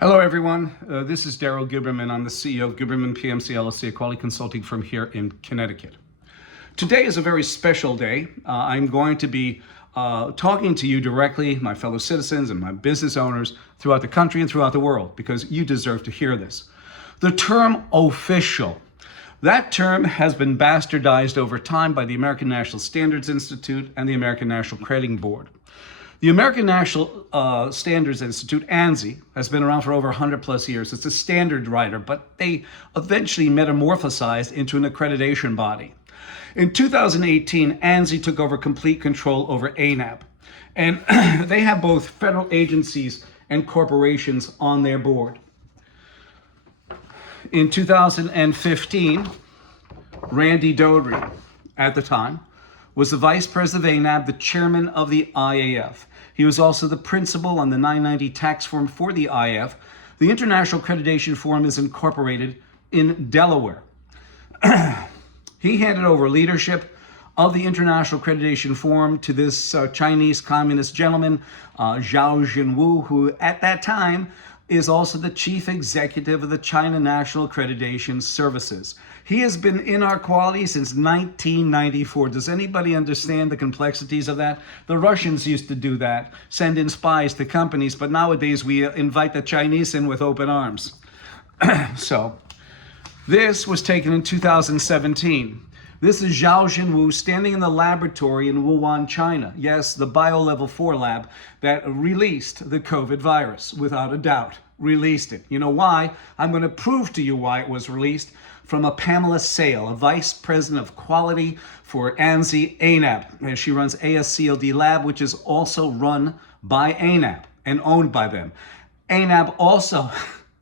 Hello, everyone. This is Daryl Guberman. I'm the CEO of GUBERMAN-PMC LLC, a quality consulting firm here in Connecticut. Today is a very special day. I'm going to be talking to you directly, my fellow citizens and my business owners throughout the country and throughout the world, because you deserve to hear this. The term official. That term has been bastardized over time by the American National Standards Institute and the American National Crediting Board. The American National Standards Institute, ANSI, has been around for over 100 plus years. It's a standard writer, but they eventually metamorphosized into an accreditation body. In 2018, ANSI took over complete control over ANAB. And they have both federal agencies and corporations on their board. In 2015, Randy Dodry, at the time, was the vice president of ANAB, the chairman of the IAF. He was also the principal on the 990 tax form for the IAF. The International Accreditation Forum is incorporated in Delaware. He handed over leadership of the International Accreditation Forum to this Chinese communist gentleman, Zhao Jinwu, who at that time is also the chief executive of the China National Accreditation Services. He has been in our quality since 1994. Does anybody understand the complexities of that? The Russians used to do that, send in spies to companies, but nowadays we invite the Chinese in with open arms. So this was taken in 2017. This is Zhao Jinwu standing in the laboratory in Wuhan, China. Yes, the BioLevel 4 lab that released the COVID virus, without a doubt, released it. You know why? I'm going to prove to you why it was released from a Pamela Sale, a vice president of quality for ANSI-ANAB. And she runs ASCLD Lab, which is also run by ANAB and owned by them. ANAB also,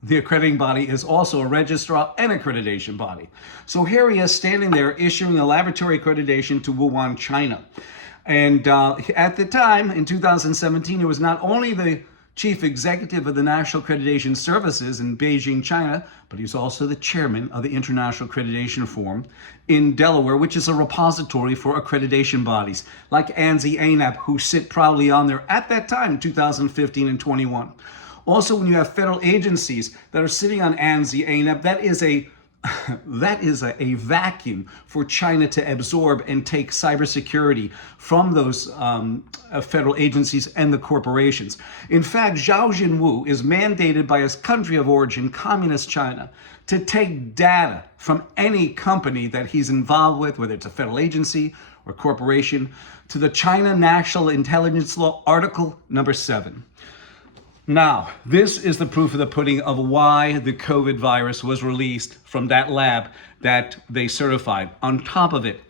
the accrediting body, is also a registrar and accreditation body. So here he is standing there issuing a laboratory accreditation to Wuhan, China. And at the time, in 2017, he was not only the chief executive of the National Accreditation Services in Beijing, China, but he's also the chairman of the International Accreditation Forum in Delaware, which is a repository for accreditation bodies like ANSI-ANAB, who sit proudly on there at that time, 2015 and 21. Also, when you have federal agencies that are sitting on ANSI-ANAB, that is a vacuum for China to absorb and take cybersecurity from those federal agencies and the corporations. In fact, Zhao Jinwu is mandated by his country of origin, Communist China, to take data from any company that he's involved with, whether it's a federal agency or corporation, to the China National Intelligence Law, Article number 7. Now, this is the proof of the pudding of why the COVID virus was released from that lab that they certified. On top of it,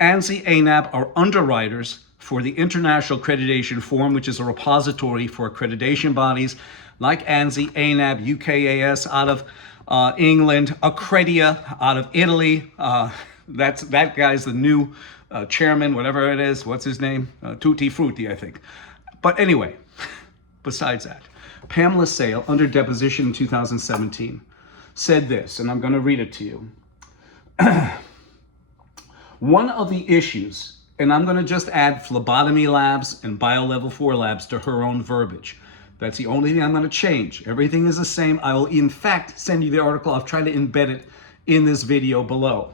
ANSI-ANAB are underwriters for the International Accreditation Forum, which is a repository for accreditation bodies like ANSI-ANAB, UKAS out of England, Accredia out of Italy. That guy's the new chairman, whatever it is. What's his name? Tutti Frutti, I think. But anyway, besides that, Pamela Sale, under deposition in 2017, said this, and I'm going to read it to you. One of the issues, and I'm going to just add phlebotomy labs and BioLevel 4 labs to her own verbiage. That's the only thing I'm going to change. Everything is the same. I will, in fact, send you the article. I'll try to embed it in this video below.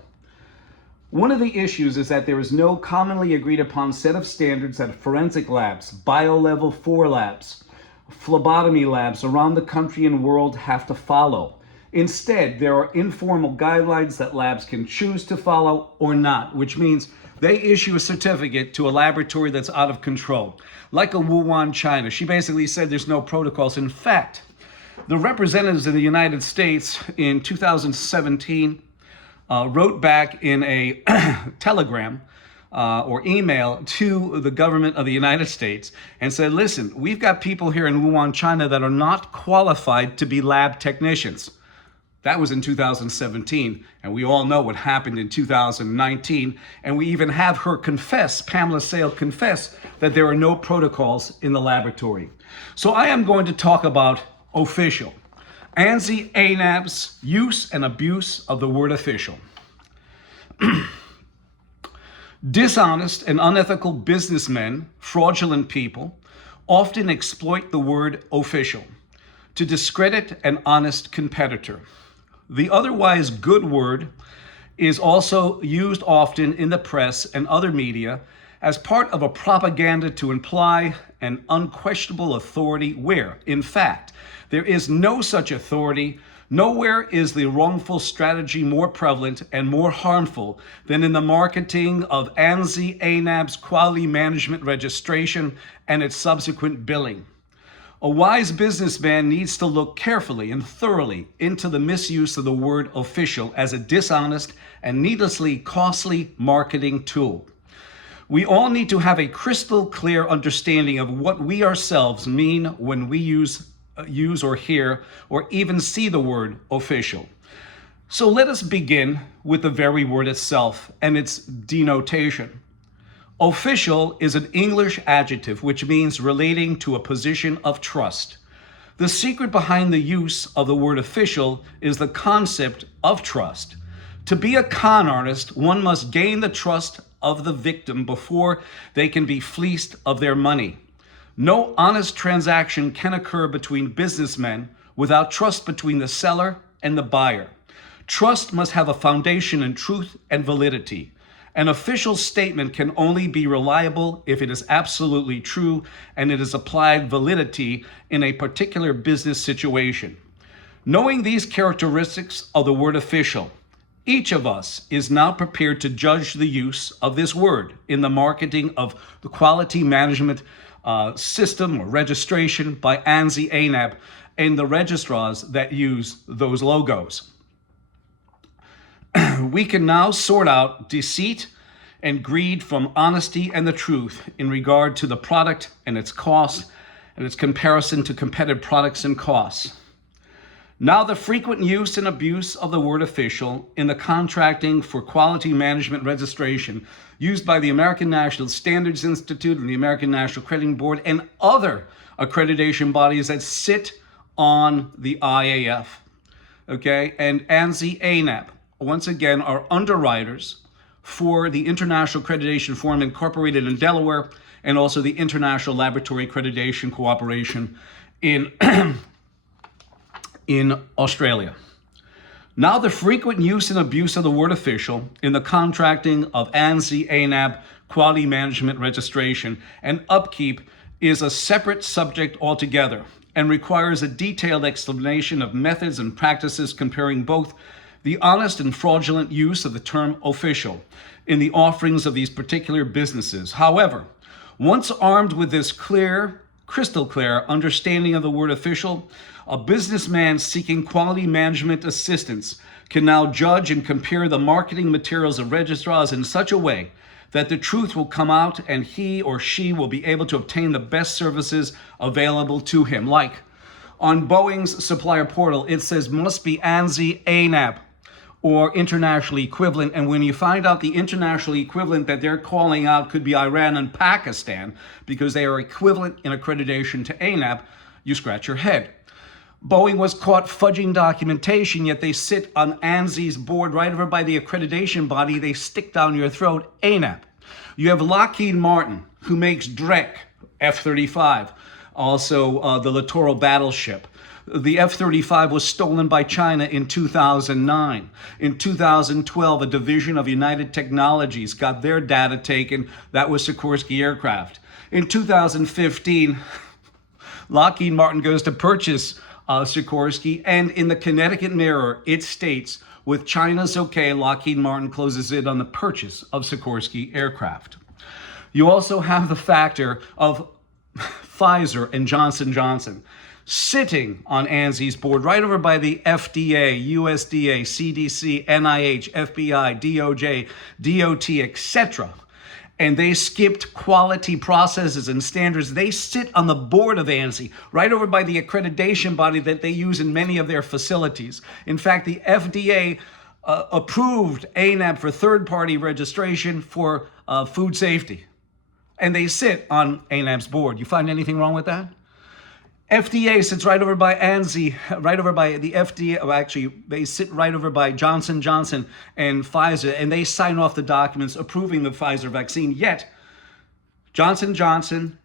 One of the issues is that there is no commonly agreed upon set of standards that forensic labs, BioLevel 4 labs, phlebotomy labs around the country and world have to follow. Instead, there are informal guidelines that labs can choose to follow or not, which means they issue a certificate to a laboratory that's out of control, like a Wuhan, China. She basically said there's no protocols. In fact, the representatives of the United States in 2017 wrote back in a telegram or email to the government of the United States and said, listen, we've got people here in Wuhan, China that are not qualified to be lab technicians. That was in 2017, and we all know what happened in 2019, and we even have her confess, Pamela Sale confess, that there are no protocols in the laboratory. So I am going to talk about official. ANSI-ANAB's use and abuse of the word official. Dishonest and unethical businessmen, fraudulent people, often exploit the word official to discredit an honest competitor. The otherwise good word is also used often in the press and other media as part of a propaganda to imply an unquestionable authority where, in fact, there is no such authority. Nowhere is the wrongful strategy more prevalent and more harmful than in the marketing of ANSI-ANAB's quality management registration and its subsequent billing. A wise businessman needs to look carefully and thoroughly into the misuse of the word official as a dishonest and needlessly costly marketing tool. We all need to have a crystal clear understanding of what we ourselves mean when we use or hear or even see the word official. So let us begin with the very word itself and its denotation. Official is an English adjective which means relating to a position of trust. The secret behind the use of the word official is the concept of trust. To be a con artist, one must gain the trust of the victim before they can be fleeced of their money. No honest transaction can occur between businessmen without trust between the seller and the buyer. Trust must have a foundation in truth and validity. An official statement can only be reliable if it is absolutely true and it is applied validity in a particular business situation. Knowing these characteristics of the word official, each of us is now prepared to judge the use of this word in the marketing of the quality management system or registration by ANSI-ANAB and the registrars that use those logos. We can now sort out deceit and greed from honesty and the truth in regard to the product and its cost and its comparison to competitive products and costs. Now, the frequent use and abuse of the word official in the contracting for quality management registration used by the American National Standards Institute and the American National Accrediting Board and other accreditation bodies that sit on the IAF, okay, and ANSI-ANAB, once again, are underwriters for the International Accreditation Forum Incorporated in Delaware and also the International Laboratory Accreditation Cooperation in Australia. Now, the frequent use and abuse of the word official in the contracting of ANSI-ANAB quality management registration and upkeep is a separate subject altogether and requires a detailed explanation of methods and practices comparing both the honest and fraudulent use of the term official in the offerings of these particular businesses. However, once armed with this crystal clear understanding of the word official, a businessman seeking quality management assistance can now judge and compare the marketing materials of registrars in such a way that the truth will come out and he or she will be able to obtain the best services available to him. Like on Boeing's supplier portal, it says must be ANSI-ANAB or internationally equivalent. And when you find out the international equivalent that they're calling out could be Iran and Pakistan because they are equivalent in accreditation to ANAB, you scratch your head. Boeing was caught fudging documentation, yet they sit on ANSI's board right over by the accreditation body. They stick down your throat, ANAB. You have Lockheed Martin, who makes Drek F-35, also the Littoral battleship. The F-35 was stolen by China in 2009. In 2012, a division of United Technologies got their data taken. That was Sikorsky Aircraft. In 2015, Lockheed Martin goes to purchase Sikorsky, and in the Connecticut Mirror, it states, with China's okay, Lockheed Martin closes in on the purchase of Sikorsky Aircraft. You also have the factor of Pfizer and Johnson & Johnson sitting on ANSI's board right over by the FDA, USDA, CDC, NIH, FBI, DOJ, DOT, etc. And they skipped quality processes and standards. They sit on the board of ANSI, right over by the accreditation body that they use in many of their facilities. In fact, the FDA approved ANAB for third-party registration for food safety. And they sit on ANAB's board. You find anything wrong with that? FDA sits right over by ANSI, right over by the FDA. Well, actually, they sit right over by Johnson & Johnson and Pfizer, and they sign off the documents approving the Pfizer vaccine. Yet, Johnson & Johnson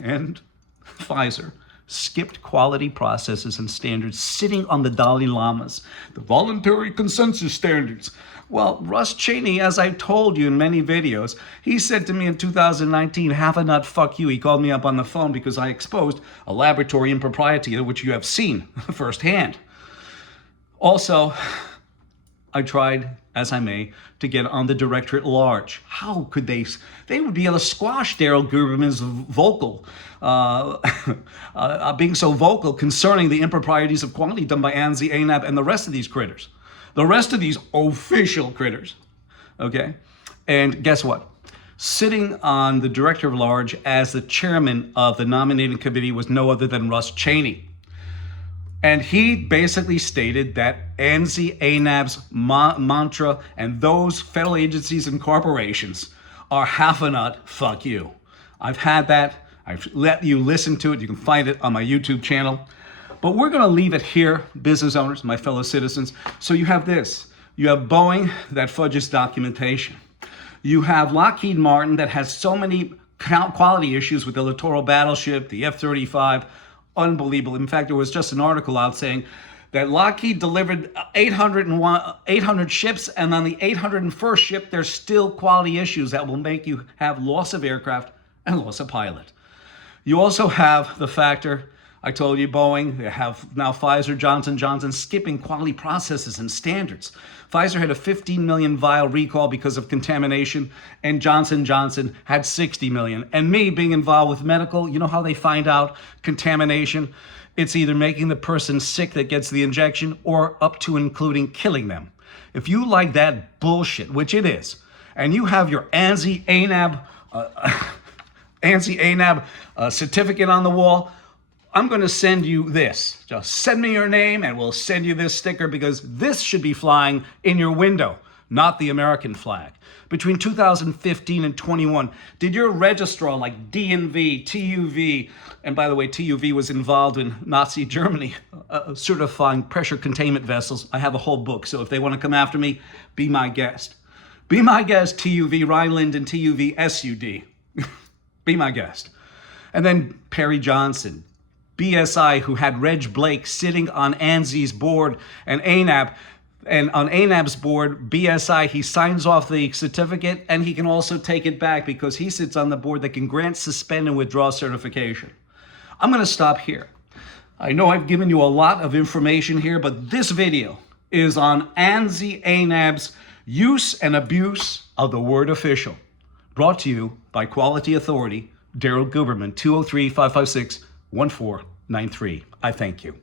and Pfizer skipped quality processes and standards sitting on the Dalai Lamas, the voluntary consensus standards. Well, Russ Cheney, as I told you in many videos, he said to me in 2019, "Have a nut, fuck you." He called me up on the phone because I exposed a laboratory impropriety, which you have seen firsthand. Also, I tried, as I may, to get on the director at large. How could they would be able to squash Daryl Guberman's being so vocal concerning the improprieties of quality done by ANSI-ANAB and the rest of these critters. The rest of these official critters, okay? And guess what? Sitting on the director of large as the chairman of the nominating committee was no other than Russ Cheney. And he basically stated that ANSI-ANAB's mantra and those federal agencies and corporations are half a nut, fuck you. I've had that. I've let you listen to it. You can find it on my YouTube channel. But we're going to leave it here, business owners, my fellow citizens. So you have this. You have Boeing that fudges documentation. You have Lockheed Martin that has so many quality issues with the Littoral battleship, the F-35. Unbelievable. In fact, there was just an article out saying that Lockheed delivered 800 ships, and on the 801st ship, there's still quality issues that will make you have loss of aircraft and loss of pilot. You also have the factor, I told you, Boeing, they have now Pfizer, Johnson & Johnson skipping quality processes and standards. Pfizer had a 15 million vial recall because of contamination, and Johnson & Johnson had 60 million. And me being involved with medical, you know how they find out contamination? It's either making the person sick that gets the injection or up to including killing them. If you like that bullshit, which it is, and you have your ANSI-ANAB certificate on the wall, I'm going to send you this. Just send me your name and we'll send you this sticker, because this should be flying in your window, not the American flag. Between 2015 and 21, did your registrar like DNV, TUV, and by the way, TUV was involved in Nazi Germany, certifying pressure containment vessels. I have a whole book, so if they want to come after me, be my guest. Be my guest, TUV Rhineland and TUV SUD. Be my guest. And then Perry Johnson, BSI, who had Reg Blake sitting on ANSI's board and ANAB, and on ANAB's board, BSI, he signs off the certificate and he can also take it back because he sits on the board that can grant, suspend, and withdraw certification. I'm going to stop here. I know I've given you a lot of information here, but this video is on ANSI-ANAB's use and abuse of the word official. Brought to you by Quality Authority, Daryl Guberman, 203-556-1493. I thank you.